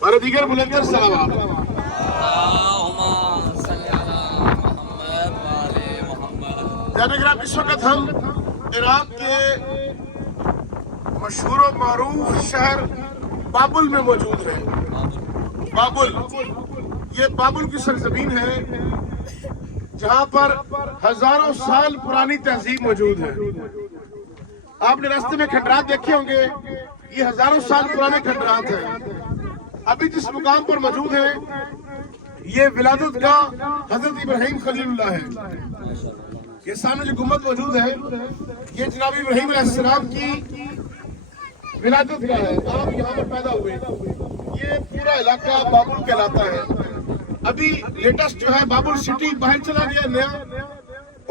اور دیگر بلندر صلوات۔ جناب اس وقت ہم عراق کے مشہور و معروف شہر بابل میں موجود ہیں۔ بابل، یہ بابل کی سرزمین ہے جہاں پر ہزاروں سال پرانی تہذیب موجود ہے۔ آپ نے راستے میں کھنڈرات دیکھے ہوں گے، یہ ہزاروں سال پرانے کھنڈرات ہیں۔ ابھی جس مقام پر موجود ہیں یہ ولادت کا حضرت ابراہیم خلیل اللہ ہے۔ یہ سامنے جو گنبد موجود ہے یہ جناب ابراہیم علیہ السلام کی ولادت کا ہے۔ آپ یہاں پر پیدا ہوئے، یہ پورا علاقہ بابل کہلاتا ہے۔ ابھی لیٹسٹ جو ہے بابل سٹی باہر چلا گیا نیا،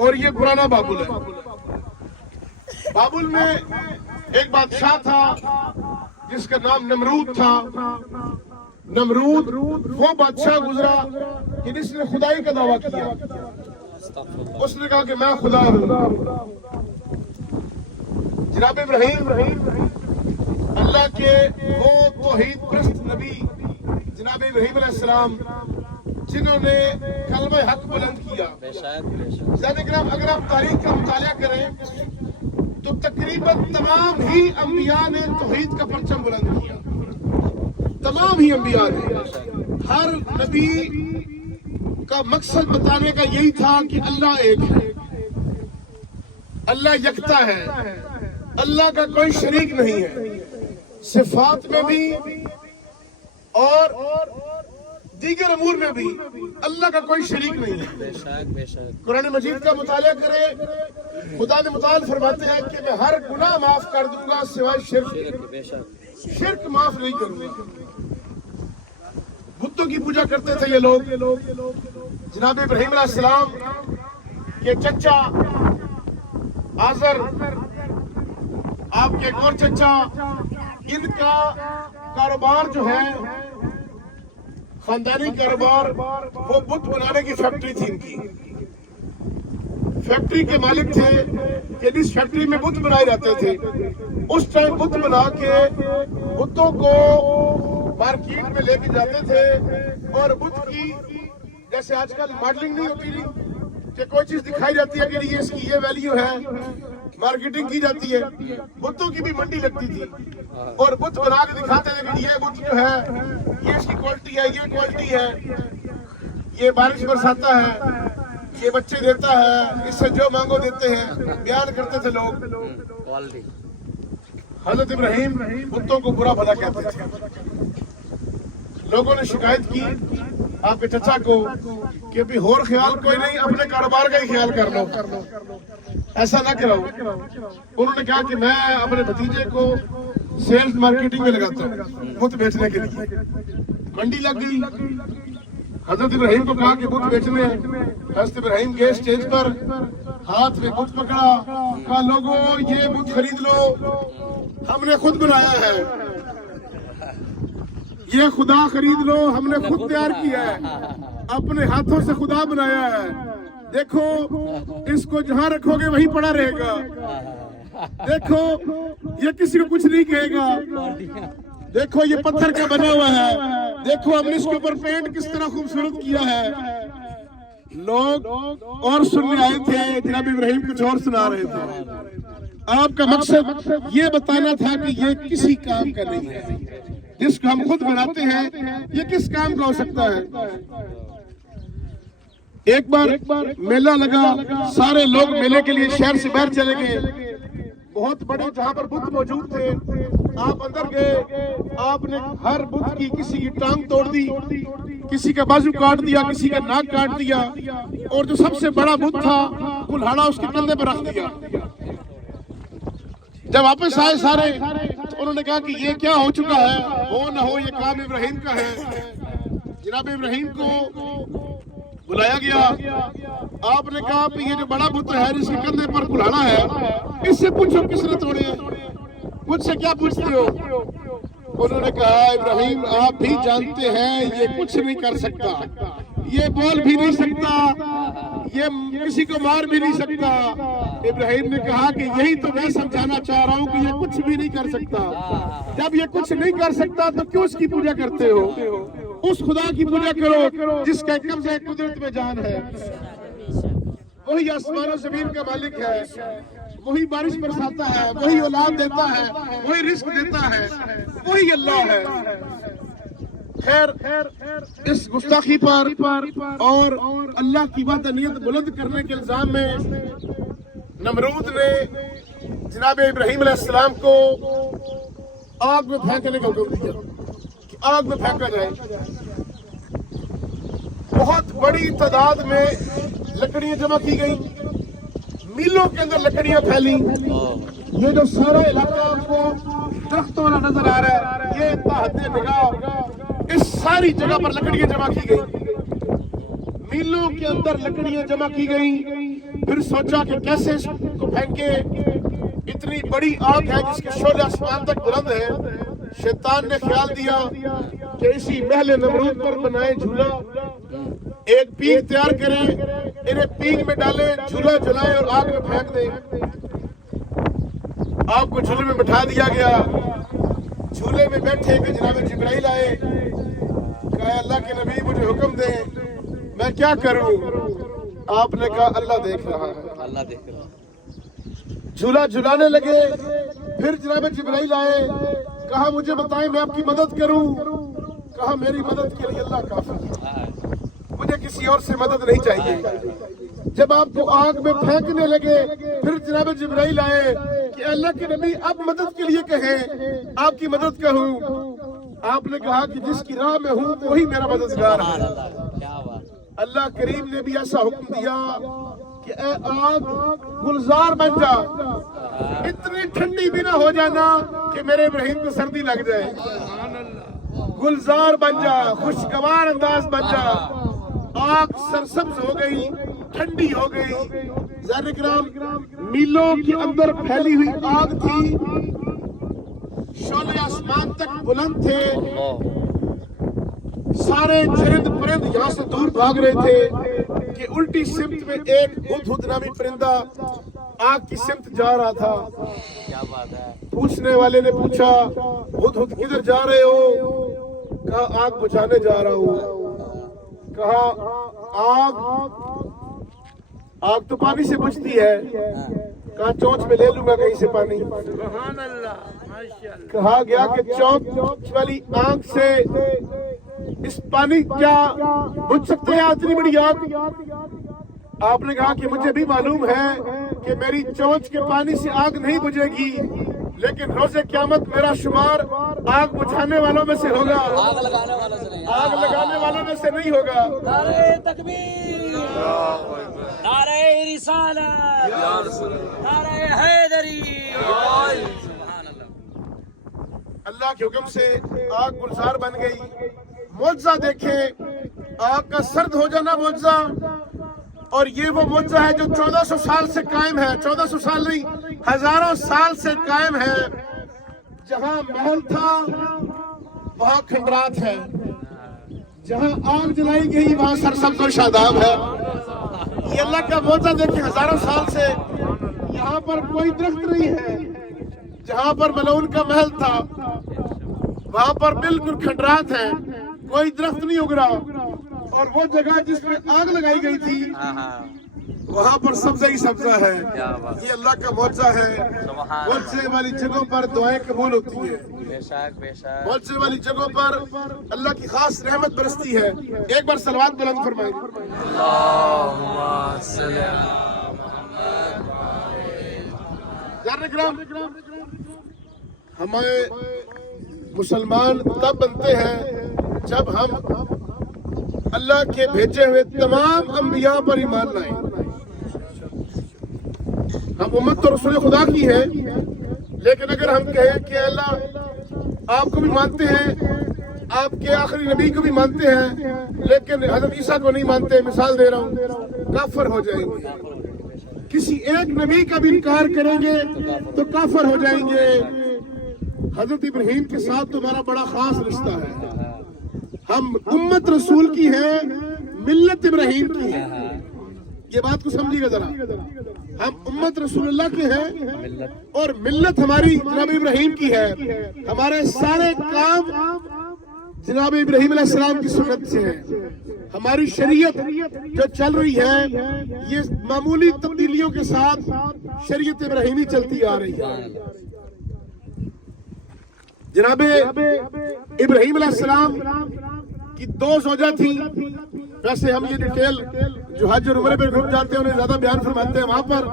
اور یہ پرانا بابل ہے۔ بابل میں ایک بادشاہ تھا جس کا نام نمرود تھا۔ نمرود وہ بادشاہ گزرا کہ جس نے خدائی کا دعویٰ کیا۔ اس نے کہا کہ میں خدا ہوں۔ جناب ابراہیم اللہ کے وہ توحید پرست نبی جناب ابراہیم علیہ السلام جنہوں نے کلمہ حق بلند کیا۔ اگر آپ تاریخ کا مطالعہ کریں تو تقریباً تمام ہی انبیاء نے توحید کا پرچم بلند کیا۔ تمام ہی انبیاء نے، ہر نبی کا مقصد بتانے کا یہی تھا کہ اللہ ایک ہے، اللہ یکتا ہے، اللہ کا کوئی شریک نہیں ہے، صفات میں بھی اور دیگر امور میں بھی اللہ کا کوئی شریک نہیں ہے۔ قرآن مجید کا مطالعہ کرے، خدا نے متعال فرماتے ہیں کہ میں ہر گناہ معاف کر دوں گا سوائے شرک معاف نہیں کروں گا۔ بتوں کی پوجا کرتے تھے یہ لوگ۔ جناب ابراہیم علیہ السلام کے چچا آزر، آپ کے ایک اور چچا، ان کا کاروبار جو ہے خاندانی کاروبار، وہ بت بنانے کی فیکٹری تھی ان کی۔ فیکٹری کے مالک تھے کہ جس فیکٹری میں بت بنائے جاتے تھے، اس ٹائم بت بنا کے بتوں کو مارکیٹ میں لے کے جاتے تھے، اور بت کی جیسے آج کل ماڈلنگ نہیں ہوتی کہ کوئی چیز دکھائی جاتی ہے کہ یہ اس کی یہ ویلیو ہے، مارکیٹنگ کی جاتی ہے، بتوں کی بھی منڈی لگتی تھی، اور بت بنا کے دکھاتے تھے کہ یہ بت جو ہے یہ اس کی کوالٹی ہے، یہ کوالٹی ہے، یہ بارش برساتا ہے، یہ بچے دیتا ہے، اس سے جو مانگو دیتے ہیں، بیان کرتے تھے لوگ۔ حضرت ابراہیم بتوں کو برا بھلا کہتے تھے۔ لوگوں نے شکایت کی آپ کے چچا کو کہ ابھی اور خیال کوئی نہیں، اپنے کاروبار کا ہی خیال کر لو، ایسا نہ کرو۔ انہوں نے کہا کہ میں اپنے بھتیجے کو سیلز مارکیٹنگ میں لگاتا ہوں، بت بیچنے کے لیے۔ منڈی لگ گئی، حضرت ابراہیم کو کہا کہ بت بیچنے۔ حضرت ابراہیم گئے اسٹیج پر، ہاتھ میں بت پکڑا، کہا لوگوں یہ بت خرید لو، ہم نے خود بنایا ہے، یہ خدا خرید لو، ہم نے خود تیار کیا ہے، اپنے ہاتھوں سے خدا بنایا ہے، دیکھو اس کو جہاں رکھو گے وہیں پڑا رہے گا، دیکھو یہ کسی کو کچھ نہیں کہے گا، دیکھو یہ پتھر کا بنا ہوا ہے، دیکھو ہم نے اس کے اوپر پینٹ کس طرح خوبصورت کیا ہے۔ لوگ اور سننے آئے تھے، جناب ابراہیم کچھ اور سنا رہے تھے۔ آپ کا مقصد یہ بتانا تھا کہ یہ کسی کام کا نہیں ہے، جس کو ہم خود بناتے ہیں یہ کس کام کا ہو سکتا ہے۔ ایک بار میلہ لگا، سارے لوگ میلے کے لیے شہر سے باہر چلے گئے، بہت بڑے جہاں پر بت موجود تھے، آپ اندر گئے، آپ نے ہر بت کی کسی کی ٹانگ توڑ دی، کسی کا بازو کاٹ دیا، کسی کا ناک کاٹ دیا، اور جو سب سے بڑا بت تھا کلہاڑا اس کے کندھے پر رکھ دیا۔ جب واپس آئے سارے تو انہوں نے کہا کہ یہ کیا ہو چکا ہے، ہو نہ ہو یہ کام ابراہیم کا ہے۔ جناب ابراہیم کو بلایا گیا، آپ نے کہا کہ یہ جو بڑا بت ہے جس کے کندھے پر کلہاڑا ہے، اس سے پوچھو کس نے توڑے ہیں، مجھ سے کیا پوچھتے ہو؟ انہوں نے کہا ابراہیم آپ بھی جانتے ہیں یہ کچھ نہیں کر سکتا، یہ بول بھی نہیں سکتا، یہ کسی کو مار بھی نہیں سکتا، ابراہیم نے کہا کہ یہی تو میں سمجھانا چاہ رہا ہوں کہ یہ کچھ بھی نہیں کر سکتا. جب یہ کچھ نہیں کر سکتا تو کیوں اس کی پوجا کرتے ہو؟ اس خدا کی پوجا کرو جس کا قبضہ قدرت میں جان ہے. وہی آسمان و زمین کا مالک ہے, وہی بارش برساتا ہے, وہی اولاد دیتا ہے, وہی رزق دیتا ہے, وہی اللہ ہے. خیر, اس گستاخی پر اور اللہ کی وحدانیت بلند کرنے کے الزام میں نمرود نے جناب ابراہیم علیہ السلام کو آگ میں پھینکنے کا حکم دیا کہ آگ میں پھینکا جائے. بہت بڑی تعداد میں لکڑیاں جمع کی گئی, میلوں کے اندر لکڑیاں پھیلی. یہ جو سارا علاقہ آپ کو درختوں والا نظر آ رہا ہے, یہ تحت نگاہ اس ساری جگہ پر لکڑیاں جمع کی گئی, میلوں کے اندر لکڑیاں جمع کی گئی. پھر سوچا کہ کیسے اس کو پھینکے, اتنی بڑی آگ ہے جس کے شعلے آسمان تک بلند ہے. شیطان نے خیال دیا کہ اسی محل نمرود پر بنائے جھولا, ایک پیگ تیار کریں, انہیں پیگ میں ڈالیں, جھولا جلائیں اور آگ میں پھینک دیں. آگ کو جھولے میں بٹھا دیا گیا. جھولے میں بیٹھے کہ جناب جبرائیل آئے, کہا اللہ کے نبی مجھے حکم دیں, میں کیا کروں؟ آپ نے کہا اللہ دیکھ رہا ہے. اللہ دیکھ رہا ہے. جھولا جھلانے لگے. پھر جناب جبرائیل آئے, کہا مجھے بتائیں میں آپ کی مدد کروں. کہا میری مدد کے لیے اللہ کافی ہے, مجھے کسی اور سے مدد نہیں چاہیے. جب آپ کو آگ میں پھینکنے لگے پھر جناب جبرائیل آئے کہ اللہ کے نبی اب مدد کے لیے کہیں, آپ کی مدد کہوں. آپ نے کہا کہ جس کی راہ میں ہوں وہی میرا مددگار ہے. اللہ کریم نے بھی ایسا حکم دیا کہ اے آگ گلزار بن جا, اتنی ٹھنڈی بھی نہ ہو جانا کہ میرے ابراہیم کو سردی لگ جائے. گلزار بن جا, خوشگوار انداز بن جا. آگ سرسبز ہو گئی, ٹھنڈی ہو گئی. ذرا کرام میلوں کے اندر پھیلی ہوئی آگ تھی, شعلے آسمان تک بلند تھے. سارے چرند پرند یہاں سے دور بھاگ رہے تھے کہ الٹی سمت میں ایک ہدہد نامی پرندہ آگ کی سمت جا رہا تھا. کیا بات ہے. پوچھنے والے نے پوچھا ہدہد کدھر جا رہے ہو؟ کہا آگ بجھانے جا رہا ہوں. کہا آگ تو پانی سے بجھتی ہے. کہا چونچ میں لے لوں گا کہیں سے پانی. کہا گیا کہ چونچ والی آنکھ سے اس پانی کیا بجھ سکتے ہیں اتنی بڑی آگ؟ آپ نے کہا کہ مجھے بھی معلوم ہے کہ میری چونچ کے پانی سے آگ نہیں بجھے گی, لیکن روز قیامت میرا شمار آگ بجھانے والوں میں سے ہوگا, آگ لگانے والوں سے نہیں. آگ لگانے والوں میں سے نہیں ہوگا. نعرہ تکبیر, نعرہ رسالت, نعرہ حیدری. سبحان اللہ. اللہ کے حکم سے آگ گلزار بن گئی. معجزہ دیکھیں, آگ کا سرد ہو جانا معجزہ, اور یہ وہ معجزہ ہے جو 1400 سال سے قائم ہے. 1400 سال نہیں, ہزاروں سال سے قائم ہے. جہاں محل تھا وہاں کھنڈرات ہے, جہاں آگ جلائی گئی وہاں سرسبز و شاداب ہے. یہ اللہ کا معجزہ دیکھیں. ہزاروں سال سے یہاں پر کوئی درخت نہیں ہے. جہاں پر ملعون کا محل تھا وہاں پر بالکل کھنڈرات ہے, کوئی درخت نہیں اگ رہا. اور وہ جگہ جس میں آگ لگائی گئی تھی وہاں پر سبزہ ہی سبزہ ہے. یہ اللہ کا معجزہ ہے. معجزے والی جگہوں پر دعائیں قبول ہوتی ہیں, معجزے والی جگہوں پر اللہ کی خاص رحمت برستی ہے. ایک بار صلوات بلند فرمائیں. اللہم صلی علی محمد. ہمارے مسلمان تب بنتے ہیں جب ہم اللہ کے بھیجے ہوئے تمام انبیاء پر ایمان لائیں. ہم امت تو رسول خدا کی ہے, لیکن اگر ہم کہیں کہ اللہ آپ کو بھی مانتے ہیں, آپ کے آخری نبی کو بھی مانتے ہیں, لیکن حضرت عیسیٰ کو نہیں مانتے, مثال دے رہا ہوں, کافر ہو جائیں گے. کسی ایک نبی کا بھی انکار کریں گے تو کافر ہو جائیں گے. حضرت ابراہیم کے ساتھ تو ہمارا بڑا خاص رشتہ ہے. ہم امت رسول کی ہے, ملت ابراہیم کی ہے. یہ بات کو سمجھیے گا ذرا، ہم امت رسول اللہ کے ہیں اور ملت ہماری جناب ابراہیم کی ہے، ہمارے سارے کام جناب ابراہیم علیہ السلام کی سنت سے ہیں، ہماری شریعت جو چل رہی ہے یہ معمولی تبدیلیوں کے ساتھ شریعت ابراہیمی چلتی آ رہی ہے۔ جناب ابراہیم علیہ السلام کی 2 زوجہ تھی، ویسے ہم یہ ڈیٹیل جو حج اور عمرے پہ گھوم جاتے ہیں انہیں زیادہ بیان فرماتے ہیں، وہاں پر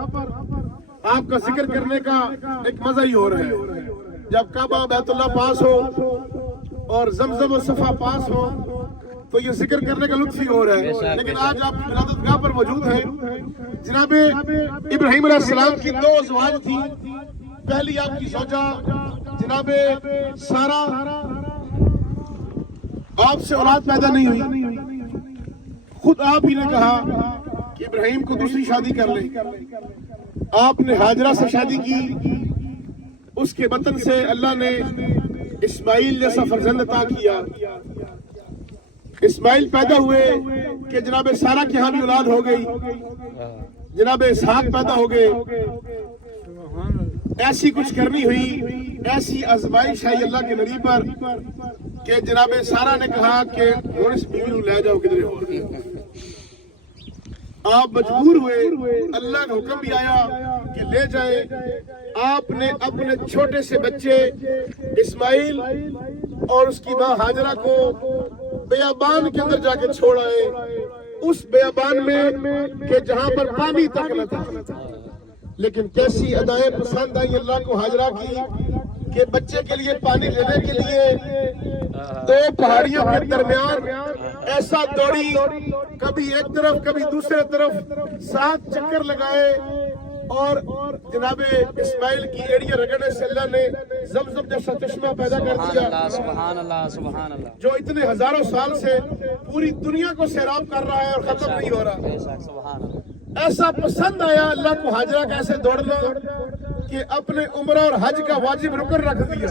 آپ کا ذکر کرنے کا ایک مزہ ہی ہو رہا ہے، جب کعبہ بیت اللہ پاس ہو اور زمزم و صفا پاس ہو تو یہ ذکر کرنے کا لطف ہی ہو رہا ہے، لیکن آج آپ کی ولادت گاہ پر موجود ہیں۔ جناب ابراہیم علیہ السلام کی 2 ازواج تھی، پہلی آپ کی زوجہ جناب سارا، آپ سے اولاد پیدا نہیں ہوئی، خود آپ ہی نے کہا کہ ابراہیم کو دوسری شادی کر لیں، آپ نے ہاجرہ سے شادی کی، اس کے بطن سے اللہ نے اسماعیل جیسا فرزند عطا کیا، اسماعیل پیدا ہوئے کہ جناب سارا کے ہاں بھی اولاد ہو گئی، جناب اسحاق پیدا ہو گئے، ایسی کچھ کرنی ہوئی، ایسی آزمائش آئی اللہ کے نبی پر کہ جناب سارا نے کہا کہ اس بیوی کو لے جاؤ کدھر ہو، آپ مجبور ہوئے، اللہ کا حکم بھی آیا کہ لے جائے، آپ نے اپنے چھوٹے سے بچے اسماعیل اور اس کی ماں ہاجرہ کو بیابان کے اندر جا کے چھوڑ آئے، اس بیابان میں کہ جہاں پر پانی تک نہ تھا، لیکن کیسی ادائیں پسند آئی اللہ کو ہاجرہ کی کہ بچے کے لیے پانی لینے کے لیے 2 پہاڑیوں کے درمیان ایسا دوڑی، کبھی ایک طرف کبھی دوسرے طرف 7 چکر لگائے، اور جناب اسماعیل کی ایڑیاں رگڑنے سے اللہ نے زمزم جیسا چشمہ پیدا کر دیا، سبحان اللہ سبحان اللہ، جو اتنے ہزاروں سال سے پوری دنیا کو سیراب کر رہا ہے اور ختم نہیں ہو رہا۔ سبحان اللہ، ایسا پسند آیا اللہ کو ہاجرہ کا ایسے دوڑنا کہ اپنے عمرہ اور حج کا واجب رکن رکھ دیا،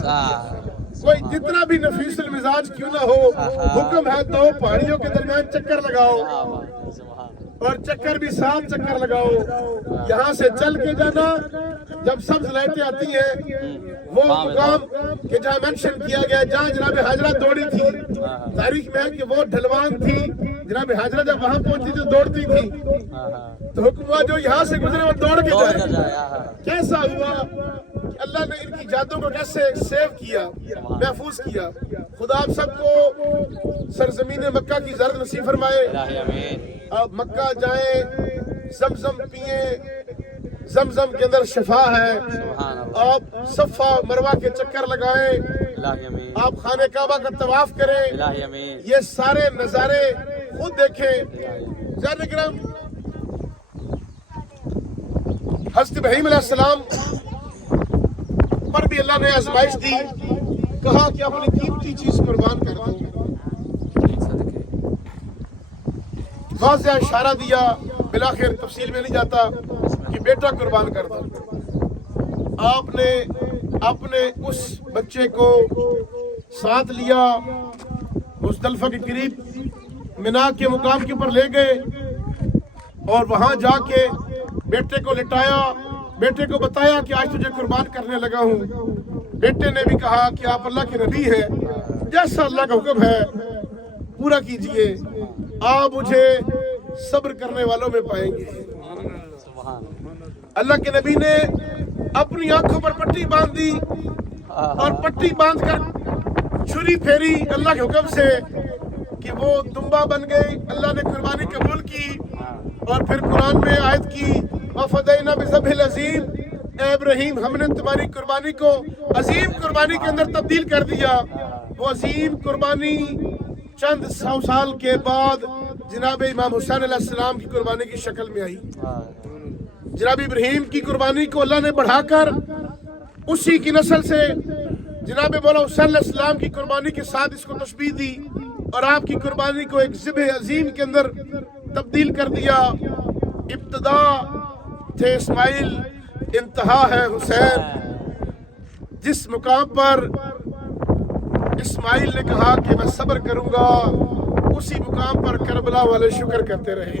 کوئی جتنا بھی نفیس المزاج کیوں نہ ہو، حکم ہے 2 پہاڑیوں کے درمیان چکر لگاؤ، اور چکر بھی 7 چکر لگاؤ، یہاں سے چل کے جانا، جب سبز لائٹیں آتی ہیں وہ مقام کہ جہاں منشن کیا گیا جہاں جناب ہاجرہ دوڑی تھی، تاریخ میں ہے کہ وہ ڈھلوان تھی، جناب ہاجرہ جب وہاں پہنچی تھی دوڑتی تھی، تو حکم ہوا جو یہاں سے گزرے وہ دوڑ کے جائے۔ کیسا ہوا کہ اللہ نے ان کی جادوں کو کیسے سیو کیا، محفوظ کیا۔ خدا آپ سب کو سرزمین مکہ کی زرد نصیب فرمائے، آپ مکہ جائیں، زمزم پیئیں، زمزم کے اندر شفا ہے، آپ صفا مروہ کے چکر لگائیں، آپ خانہ کعبہ کا طواف کریں، یہ سارے نظارے خود دیکھیں۔ جان کرام، حضرت ابراہیم علیہ السلام پر بھی اللہ نے آزمائش دی، کہا کہ اپنی قیمتی چیز قربان کر دو، واضح اشارہ دیا، بلاخر تفصیل میں نہیں جاتا کہ بیٹا قربان کر دو۔ آپ نے اپنے اس بچے کو ساتھ لیا، مزدلفہ کے قریب منا کے مقام کے اوپر لے گئے، اور وہاں جا کے بیٹے کو لٹایا، بیٹے کو بتایا کہ آج تجھے قربان کرنے لگا ہوں۔ بیٹے نے بھی کہا کہ آپ اللہ کے نبی ہیں، جیسا اللہ کا حکم ہے پورا کیجئے، آپ مجھے صبر کرنے والوں میں پائیں گے۔ اللہ کے نبی نے اپنی آنکھوں پر پٹی باندھ دی، اور پٹی باندھ کر چھری پھیری اللہ کے حکم سے کہ وہ دمبا بن گئی، اللہ نے قربانی قبول کی، اور پھر قرآن میں آیت کی وَفَدَيْنَا بِذَبْحٍ الْعَظِيمٍ، اے ابراہیم ہم نے تمہاری قربانی کو عظیم قربانی کے اندر تبدیل کر دیا۔ وہ عظیم قربانی چند 100 سال کے بعد جناب امام حسین علیہ السلام کی قربانی کی شکل میں آئی۔ جناب ابراہیم کی قربانی کو اللہ نے بڑھا کر اسی کی نسل سے جناب مولا حسین علیہ السلام کی قربانی کے ساتھ اس کو تشبیہ دی، اور آپ کی قربانی کو ایک ذبح عظیم کے اندر تبدیل کر دیا۔ ابتدا تھے اسماعیل، انتہا ہے حسین۔ جس مقام پر اسماعیل نے کہا کہ میں صبر کروں گا، اسی مقام پر کربلا والے شکر کرتے رہے۔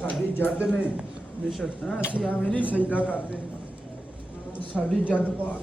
ਸਾਡੀ ਜੱਦ ਨੇ ਬੇਸ਼ੱਕ ਅਸੀਂ ਐਵੇਂ ਨਹੀਂ ਸਜਦਾ ਕਰਦੇ, ਸਾਡੀ ਜੱਦ ਪਾਕ